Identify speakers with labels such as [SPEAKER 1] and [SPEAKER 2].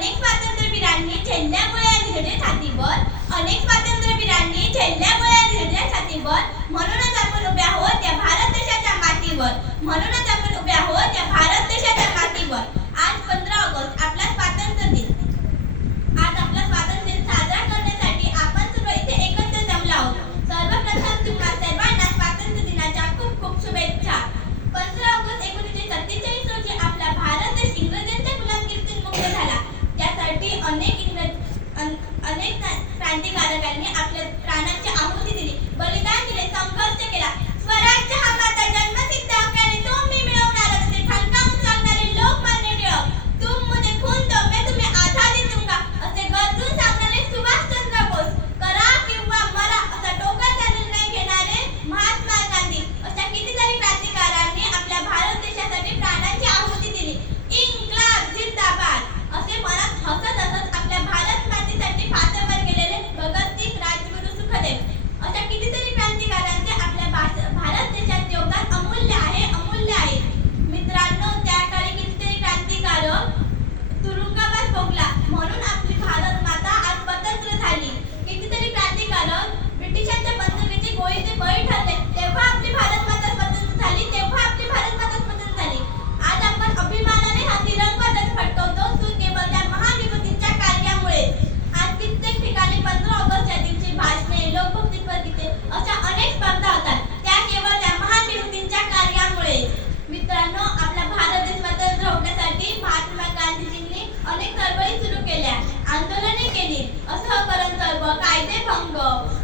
[SPEAKER 1] अनेक स्वातंत्र्यवीरांनी झेलल्या गोळ्या धीरज छातीवर अनेक स्वातंत्र्यवीरांनी झेलल्या गोळ्या धीरज छातीवर म्हणूनच आपण उभे आहोत त्या भारत देशाच्या मातीवर म्हणूनच आपण उभे आहोत त्या भारत देशाच्या मातीवर. आज पंधरा ऑगस्ट आपला स्वातंत्र्य दिन. Cái.